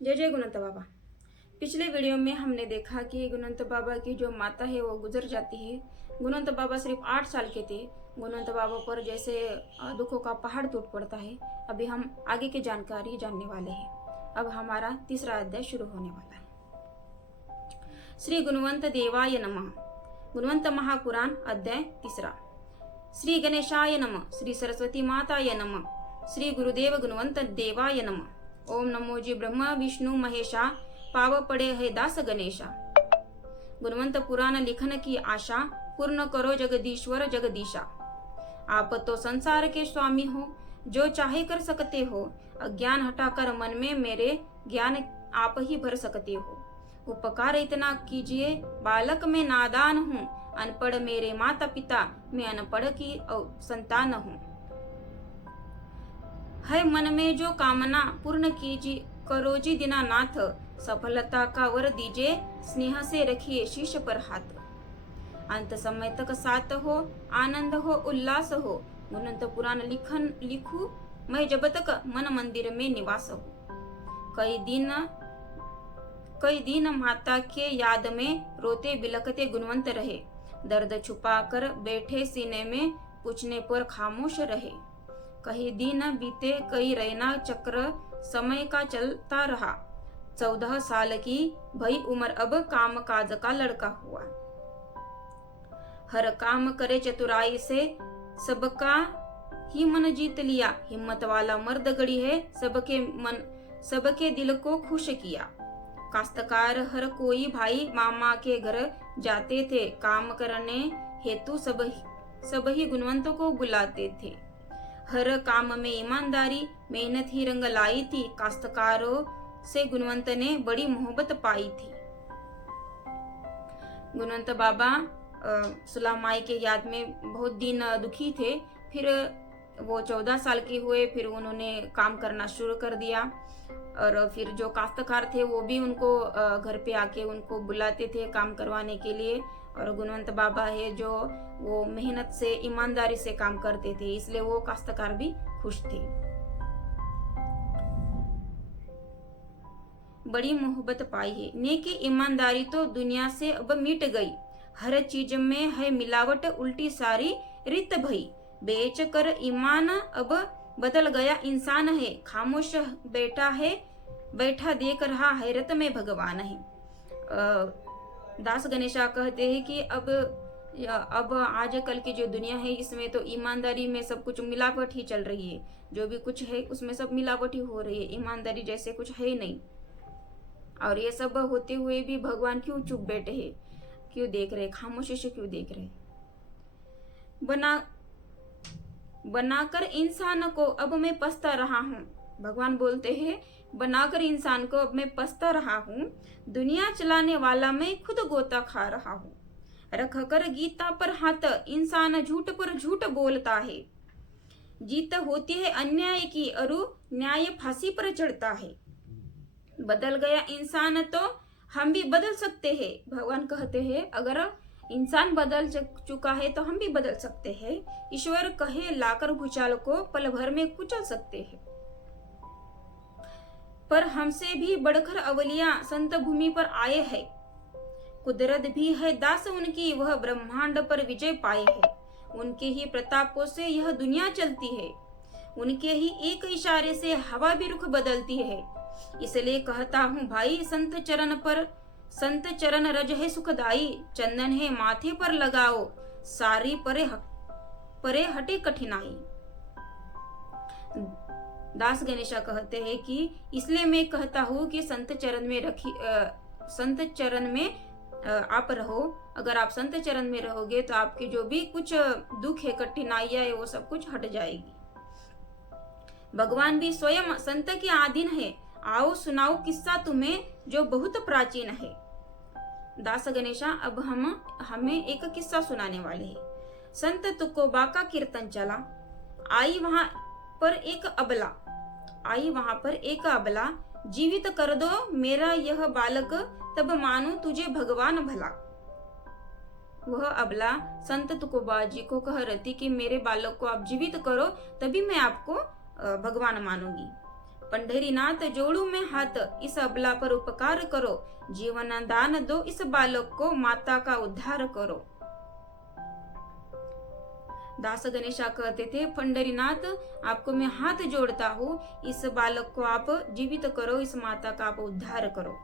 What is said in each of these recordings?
जय जय गुणवंत बाबा। पिछले वीडियो में हमने देखा कि गुणवंत बाबा की जो माता है वो गुजर जाती है। गुणवंत बाबा सिर्फ 8 साल के थे। गुणवंत बाबा पर जैसे दुखों का पहाड़ टूट पड़ता है। अभी हम आगे की जानकारी जानने वाले हैं। अब हमारा तीसरा अध्याय शुरू होने वाला है। श्री गुणवंत देवाय नमः। गुणवंत महापुराण अध्याय तीसरा। श्री गणेशाय नमः। श्री सरस्वती माताय नमः। श्री गुरुदेव गुणवंत देवाय नमः। ओम नमो जी ब्रह्मा विष्णु महेशा, पाव पड़े है दास गणेशा। गुणवंत पुराण लिखन की आशा, पूर्ण करो जगदीश्वर जगदीशा। आप तो संसार के स्वामी हो, जो चाहे कर सकते हो। अज्ञान हटाकर मन में मेरे ज्ञान आप ही भर सकते हो। उपकार इतना कीजिए, बालक में नादान हूँ। अनपढ़ मेरे माता पिता, मैं अनपढ़ की संतान हूँ। है मन में जो कामना, पूर्ण कीजिए करो जी दीनानाथ। सफलता का वर दीजिए, स्नेह से रखिए शीश पर हाथ। अंत समय तक साथ हो, आनंद हो उल्लास हो। गुणवंत पुराण लिखूं मैं जब तक मन मंदिर में निवास हो। कई दिन माता के याद में रोते बिलखते गुणवंत रहे। दर्द छुपा कर बैठे सीने में, पूछने पर खामोश रहे। कई दिन बीते कई रैना चक्र, समय का चलता रहा। 14 साल की भई उम्र, अब काम काज का लड़का हुआ। हर काम करे चतुराई से, सबका ही मन जीत लिया। हिम्मत वाला मर्द गड़ी है, सबके दिल को खुश किया। काश्तकार हर कोई भाई मामा के घर जाते थे। काम करने हेतु सब ही गुणवंत को बुलाते थे। हर काम में ईमानदारी मेहनत ही रंग लाई थी। काश्तकारों से गुणवंत ने बड़ी मोहब्बत पाई थी। गुणवंत बाबा सुलामाई के याद में बहुत दिन दुखी थे। फिर वो 14 साल के हुए, फिर उन्होंने काम करना शुरू कर दिया। और फिर जो काश्तकार थे वो भी उनको घर पे आके उनको बुलाते थे काम करवाने के लिए। और गुणवंत बाबा है जो वो मेहनत से ईमानदारी से काम करते थे, इसलिए वो काश्तकार भी खुश थे। बड़ी मोहब्बत पाई है। नेकी ईमानदारी तो दुनिया से अब मिट गई। हर चीज में है मिलावट, उल्टी सारी रित भई। बेच कर ईमान अब बदल गया इंसान है। खामोश बैठा देख रहा हैरत में भगवान है। दास गणेशा कहते हैं कि अब आजकल की जो दुनिया है इसमें तो ईमानदारी में सब कुछ मिलावट ही चल रही है। जो भी कुछ है उसमें सब मिलावट ही हो रही है, ईमानदारी जैसे कुछ है नहीं। और ये सब होते हुए भी भगवान क्यों चुप बैठे हैं, क्यों देख रहे, खामोशी से क्यों देख रहे। बनाकर इंसान को अब मैं पछता रहा हूँ। भगवान बोलते हैं बनाकर इंसान को अब मैं पछता रहा हूँ। दुनिया चलाने वाला मैं खुद गोता खा रहा हूँ। रख कर गीता पर हाथ, इंसान झूठ पर झूठ बोलता है। जीत होती है अन्याय की, अरु न्याय फांसी पर चढ़ता है। बदल गया इंसान तो हम भी बदल सकते हैं। भगवान कहते हैं अगर इंसान बदल चुका है तो हम भी बदल सकते हैं। ईश्वर कहे लाकर भूचाल को पल भर में कुचल सकते हैं। पर हमसे भी बढ़कर अवलियां संत भूमि पर आए हैं। कुदरत भी है दास उनकी, वह ब्रह्मांड पर विजय पाए है। उनके ही प्रतापों से यह दुनिया चलती है। उनके ही एक इशारे से हवा भी रुख बदलती है। इसलिए कहता हूँ भाई, संत चरण रज है सुखदाई। चंदन है माथे पर लगाओ, सारी परे हटे कठिनाई। दास गणेशा कहते हैं कि इसलिए मैं कहता हूँ कि संत चरण में आप रहो। अगर आप संत चरण में रहोगे तो आपके जो भी कुछ दुख है, कठिनाइयां है, वो सब कुछ हट जाएगी। भगवान भी स्वयं संत के अधीन है। आओ सुनाओ किस्सा तुम्हें जो बहुत प्राचीन है। दास गणेशा अब हमें एक किस्सा सुनाने वाले हैं। संत तुकोबा का कीर्तन चला। आई वहां पर एक अबला, जीवित कर दो मेरा यह बालक, तब मानो तुझे भगवान भला। वह अबला संत तुकोबा जी को कह रही थी कि मेरे बालक को आप जीवित करो, तभी मैं आपको भगवान मानूंगी। पंढरीनाथ जोड़ू में हाथ, इस अबला पर उपकार करो, जीवन दान दो इस बालक को, माता का उद्धार करो। दास गणेशा कहते थे, पंढरीनाथ आपको मैं हाथ जोड़ता हूँ, इस बालक को आप जीवित करो, इस माता का आप उद्धार करो।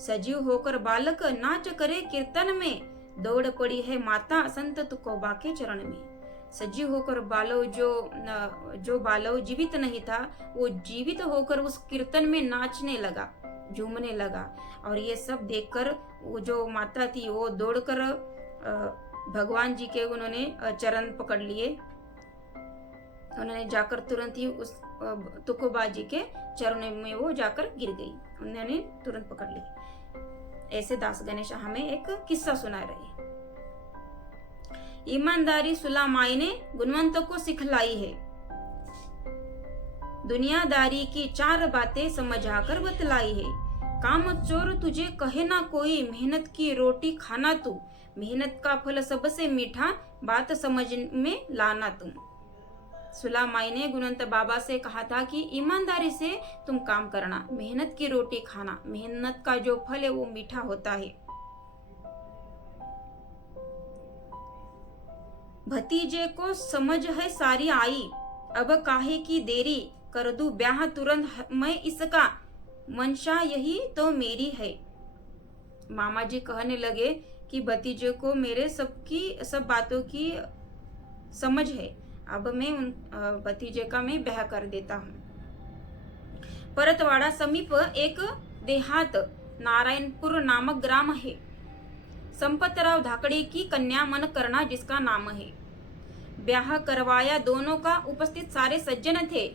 सजीव होकर बालक नाच करे कीर्तन में, दौड़ पड़ी है माता संत तुकोबा के चरण में। सजीव होकर बालव जो बालव जीवित नहीं था, वो जीवित होकर उस कीर्तन में नाचने लगा, झूमने लगा। और ये सब देखकर वो जो माता थी वो दौड़कर भगवान जी के उन्होंने चरण पकड़ लिए। उन्होंने जाकर तुरंत ही उस तुकोबा जी के चरणों में वो जाकर गिर गई, उन्होंने तुरंत पकड़ ली। ऐसे दास गणेश हमें एक किस्सा सुना रहे। ईमानदारी सुलामाई ने गुणवंत को सिखलाई है, दुनियादारी की 4 बातें समझाकर बतलाई है। काम चोर तुझे कहे ना कोई, मेहनत की रोटी खाना तू, मेहनत का फल सबसे मीठा, बात समझ में लाना तुम। सुलामाई ने गुणवंत बाबा से कहा था कि ईमानदारी से तुम काम करना, मेहनत की रोटी खाना, मेहनत का जो फल है वो मीठा होता है। भतीजे को समझ है सारी आई, अब काहे की देरी, कर दूं ब्याह तुरंत मैं इसका, मंशा यही तो मेरी है। मामा जी कहने लगे कि भतीजे को मेरे सब बातों की समझ है, अब मैं उन भतीजे का मैं ब्याह कर देता हूँ। परतवाड़ा समीप एक देहात नारायणपुर नामक ग्राम है। संपतराव धाकड़े की कन्या मन करना जिसका नाम है। ब्याह करवाया दोनों का, उपस्थित सारे सज्जन थे।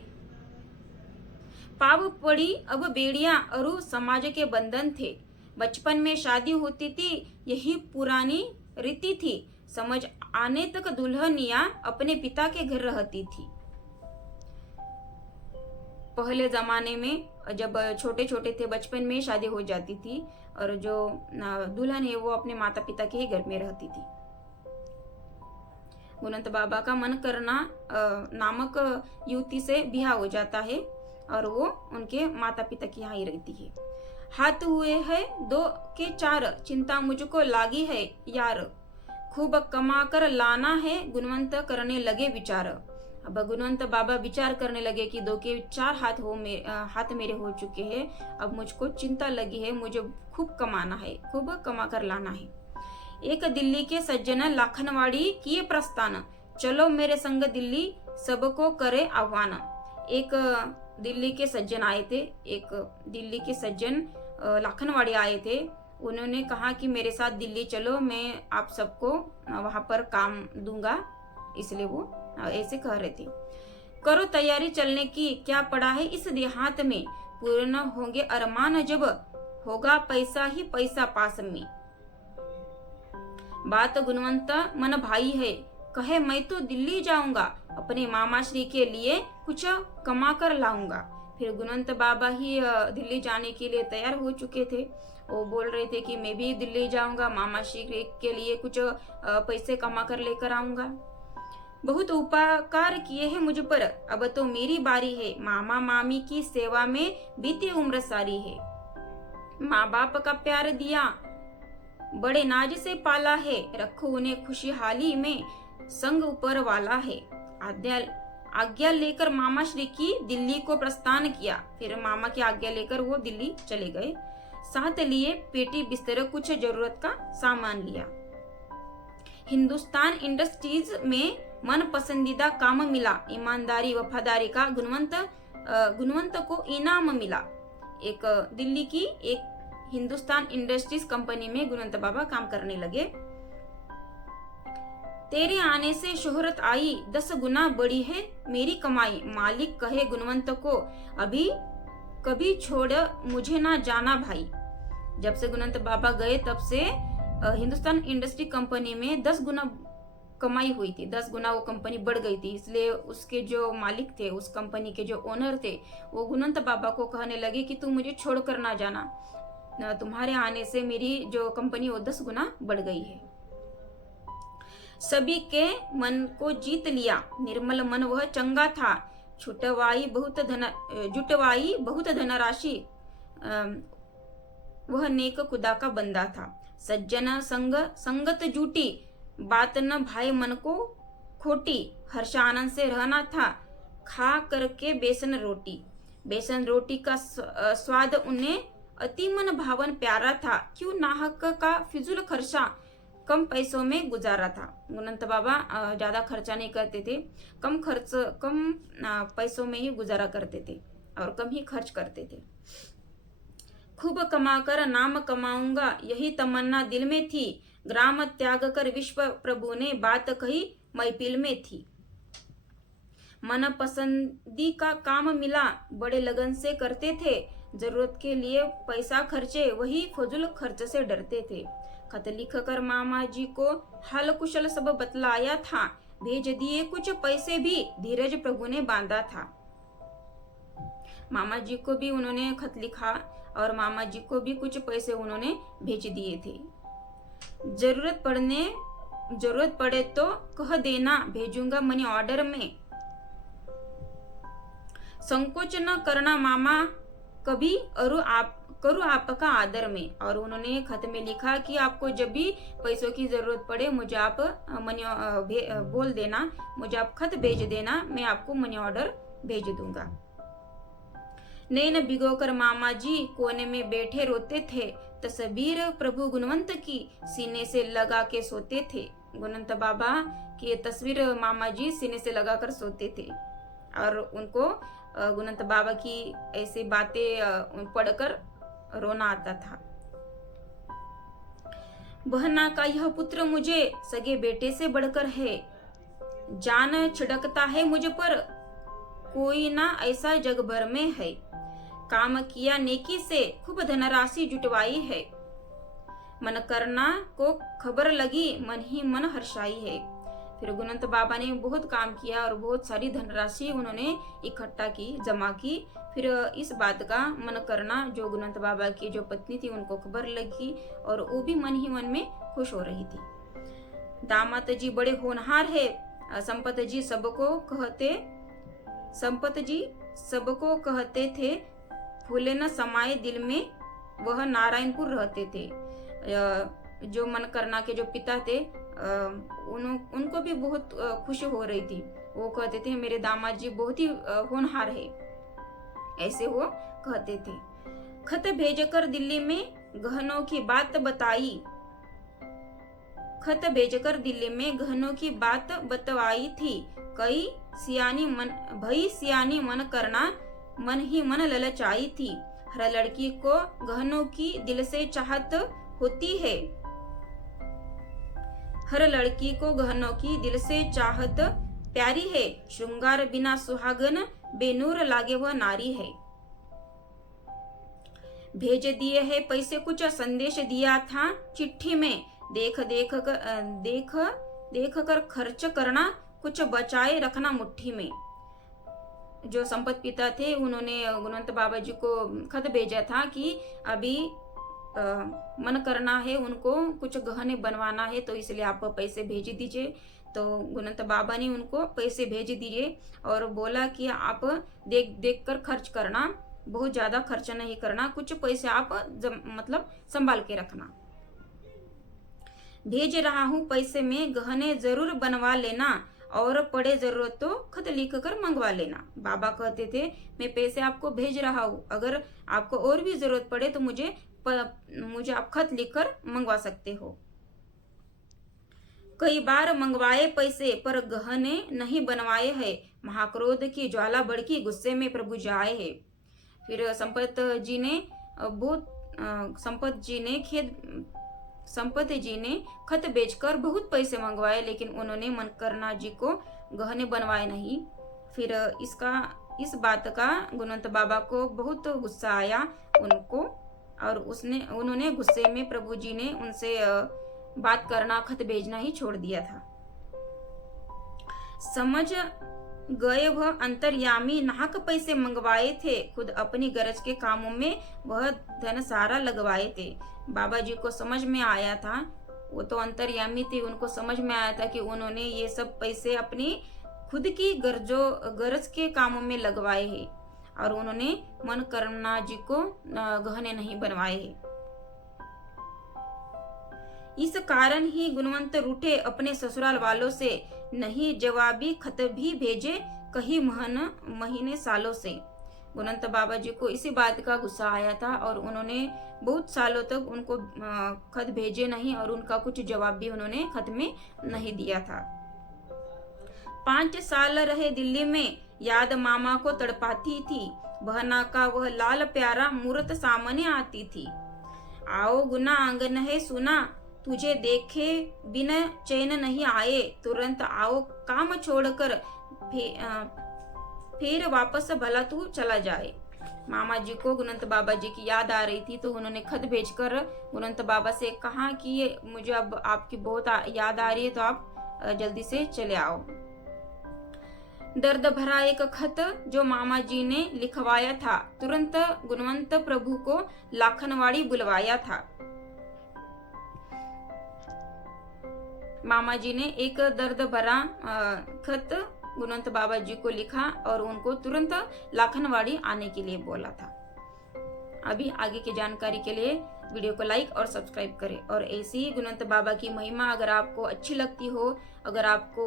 पाव पड़ी अब बेड़ियां अरु समाज के बंधन थे। बचपन में शादी होती थी, यही पुरानी रीति थी। समझ आने तक दुल्हनिया अपने पिता के घर रहती थी। पहले जमाने में जब छोटे छोटे थे, बचपन में शादी हो जाती थी और जो दुल्हन है वो अपने माता पिता के ही घर में रहती थी। गुणवंत बाबा का मन करना नामक युवती से ब्याह हो जाता है और वो उनके माता पिता की यहाँ ही रहती है। हाथ हुए है 2 के 4, चिंता मुझको लागी है यार, खूब कमा कर लाना है, गुणवंत करने लगे विचार। अब गुणवंत बाबा विचार करने लगे कि 2 के 4 हाथ मेरे हो चुके हैं, अब मुझको चिंता लगी है, मुझे खूब कमाना है, खूब कमा कर लाना है। एक दिल्ली के सज्जन लाखनवाड़ी किए प्रस्थान, चलो मेरे संग दिल्ली सबको करे आह्वान। एक दिल्ली के सज्जन आए थे, एक दिल्ली के सज्जन लाखनवाड़ी आए थे। उन्होंने कहा कि मेरे साथ दिल्ली चलो, मैं आप सबको वहां पर काम दूंगा, इसलिए वो ऐसे कह रहे थे। करो तैयारी चलने की, क्या पड़ा है इस देहात में, पूर्ण होंगे अरमान जब होगा पैसा ही पैसा पास में। बात गुणवंत मन भाई है, कहे मैं तो दिल्ली जाऊंगा, अपने मामा श्री के लिए कुछ कमा कर लाऊंगा। फिर गुणवंत बाबा ही दिल्ली जाने के लिए तैयार हो चुके थे। वो बोल रहे थे कि मैं भी दिल्ली जाऊंगा, मामा श्री के लिए कुछ पैसे कमा कर लेकर आऊंगा। बहुत उपकार किए हैं मुझ पर, अब तो मेरी बारी है, मामा मामी की सेवा में बीती उम्र सारी है। माँ बाप का प्यार दिया, बड़े नाज से पाला है, रखो उन्हें खुशहाली में, संग ऊपर वाला है। आज्ञा लेकर मामा श्री की दिल्ली को प्रस्थान किया। फिर मामा की आज्ञा लेकर वो दिल्ली चले गए। साथ लिए पेटी बिस्तर, कुछ जरूरत का सामान लिया। हिंदुस्तान इंडस्ट्रीज में मन पसंदीदा काम मिला, ईमानदारी वफादारी का गुणवंत को इनाम मिला। एक दिल्ली की एक हिंदुस्तान इंडस्ट्रीज कंपनी में गुणवंत बाबा काम करने लगे। तेरे आने से शोहरत आई, 10 गुना बढ़ी है मेरी कमाई, मालिक कहे गुणवंत को, अभी कभी छोड़ मुझे ना जाना भाई। जब से गुणवंत बाबा गए तब से हिंदुस्तान इंडस्ट्री कंपनी में 10 गुना कमाई हुई थी, 10 गुना वो कंपनी बढ़ गई थी। इसलिए उसके जो मालिक थे, उस कंपनी के जो ओनर थे, वो गुणवंत बाबा को कहने लगे कि तू मुझे छोड़कर ना जाना, तुम्हारे आने से मेरी जो कंपनी वो 10 गुना बढ़ गई है। सभी के मन को जीत लिया, निर्मल मन वह चंगा था, जुटवाई बहुत धनराशि, वह नेक खुदा का बंदा था। सज्जन संगत जूटी, बात न भाई मन को खोटी, हर्ष आनंद से रहना था, खा करके बेसन रोटी का स्वाद उन्हें अति मन भावन प्यारा था। क्यों नाहक का फिजूल खर्चा कम पैसों में गुजारा था। गुणवंत बाबा ज्यादा खर्चा नहीं करते थे, कम पैसों में ही गुजारा करते थे और कम ही खर्च करते थे। खूब कमाकर नाम कमाऊंगा, यही तमन्ना दिल में थी, ग्राम त्याग कर विश्व प्रभु ने बात कही महफिल में थी। मन पसंदी का काम मिला, बड़े लगन से करते थे, जरूरत के लिए पैसा खर्चे, वही फजूल खर्च से डरते थे। खत लिख कर मामा जी को हाल कुशल सब बतलाया था, भेज दिए कुछ पैसे भी, धीरज प्रभु ने बांधा था। मामा जी को भी उन्होंने खत लिखा और मामा जी को भी कुछ पैसे उन्होंने भेज दिए थे। जरूरत पड़े तो कह देना, भेजूंगा मनी ऑर्डर में, संकोच न करना मामा कभी, करूँ आपका आदर में। और उन्होंने खत में लिखा कि आपको जब भी पैसों की जरूरत पड़े मुझे आप बोल देना, मुझे आप खत भेज देना, मैं आपको मनी ऑर्डर भेज दूंगा। नैन भिगोकर मामा जी कोने में बैठे रोते थे, तस्वीर प्रभु गुणवंत की सीने से लगा के सोते थे। गुणवंत बाबा की तस्वीर मामा जी सीने से लगाकर सोते थे और उनको गुणवंत बाबा की ऐसी बातें पढ़कर रोना आता था। बहना का यह पुत्र मुझे सगे बेटे से बढ़कर है, जान छिड़कता है मुझ पर, कोई ना ऐसा जग भर में है, काम किया नेकी से खूब धनराशि जुटवाई है, मन करना को खबर लगी, मन ही मन हर्षाई है। फिर गुणवंत बाबा ने बहुत काम किया और बहुत सारी धनराशि उन्होंने इकट्ठा की, जमा की। फिर इस बात का मन करना जो गुणवंत बाबा की जो पत्नी थी उनको खबर लगी और वो भी मन ही मन में खुश हो रही थी। दामाद जी बड़े होनहार है, संपत जी सबको कहते थे, फूले न समाये दिल में, वह नारायणपुर रहते थे। जो मन करना के जो पिता थे उनको भी बहुत खुशी हो रही थी। वो कहते थे मेरे दामाद जी बहुत ही होनहार है, ऐसे वो कहते थे। खत भेजकर दिल्ली में गहनों की बात बताई, खत भेजकर दिल्ली में गहनों की बात बतवाई थी, कई सियानी मन करना, मन ही मन ललचाई थी। हर लड़की को गहनों की दिल से चाहत होती है, हर लड़की को गहनों की दिल से चाहत प्यारी है, श्रृंगार बिना सुहागन बेनूर लागे वह नारी है। भेज दिए है पैसे कुछ संदेश दिया था चिट्ठी में, देख कर खर्च करना, कुछ बचाए रखना मुट्ठी में। जो संपत पिता थे उन्होंने गुणवंत बाबा जी को खत भेजा था कि अभी मन करना है, उनको कुछ गहने बनवाना है, तो इसलिए आप पैसे भेज दीजिए। तो गुणवंत बाबा ने उनको पैसे भेज दिए और बोला कि आप देख कर खर्च करना, बहुत ज्यादा खर्च नहीं करना, कुछ पैसे आप मतलब संभाल के रखना। भेज रहा हूँ पैसे में गहने जरूर बनवा लेना, और पड़े जरूरत तो खत लिख कर मंगवा लेना। बाबा कहते थे मैं पैसे आपको भेज रहा हूँ, अगर आपको और भी जरूरत पड़े तो मुझे आप खत लिखकर मंगवा सकते हो। कई बार मंगवाए पैसे पर गहने नहीं बनवाए हैं, महाक्रोध की ज्वाला भड़की, गुस्से में प्रभु जाए है। फिर संपत जी ने खत बेचकर बहुत पैसे मंगवाए, लेकिन उन्होंने मनकरना जी को गहने बनवाए नहीं। फिर इस बात का गुणवंत बाबा को बहुत गुस्सा आया उनको, और उन्होंने गुस्से में प्रभु जी ने उनसे बात करना, खत भेजना ही छोड़ दिया था। समझ गए वह अंतर्यामी, नाहक पैसे मंगवाए थे, खुद अपनी गरज के कामों में वह धन सारा लगवाए थे। बाबा जी को समझ में आया था, वो तो अंतर्यामी थे, उनको समझ में आया था कि उन्होंने ये सब पैसे अपनी खुद की गरज के कामों में लगवाए हैं और उन्होंने मन कर्मणा जी को गहने नहीं बनवाए हैं। इस कारण ही गुणवंत रूठे अपने ससुराल वालों से, नहीं जवाबी खत भी भेजे कई महीने सालों से। गुणवंत बाबा जी को इसी बात का गुस्सा आया था और उन्होंने बहुत सालों तक उनको खत भेजे नहीं और उनका कुछ जवाब भी उन्होंने खत में नहीं दिया था। 5 साल रहे दिल्ली में, याद मामा को तड़पाती थी, बहना का वह लाल प्यारा मूर्त सामने आती थी। आओ गुना आंगन है सुना, तुझे देखे बिना चैन नहीं आए, तुरंत आओ काम छोड़कर फिर वापस भला तू चला जाए। मामा जी को गुणवंत बाबा जी की याद आ रही थी तो उन्होंने खत भेजकर गुणवंत बाबा से कहा कि मुझे अब आपकी बहुत याद आ रही है, तो आप जल्दी से चले आओ। दर्द भरा एक खत जो मामा जी ने लिखवाया था, तुरंत गुणवंत प्रभु को लाखनवाड़ी बुलवाया था। मामा जी ने एक दर्द भरा खत गुणवंत बाबा जी को लिखा और उनको तुरंत लाखनवाड़ी आने के लिए बोला था। अभी आगे की जानकारी के लिए वीडियो को लाइक और सब्सक्राइब करें और ऐसी ही गुणवंत बाबा की महिमा अगर आपको अच्छी लगती हो, अगर आपको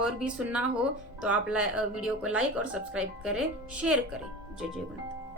और भी सुनना हो तो आप वीडियो को लाइक और सब्सक्राइब करें, शेयर करें। जय जय गुणवंत।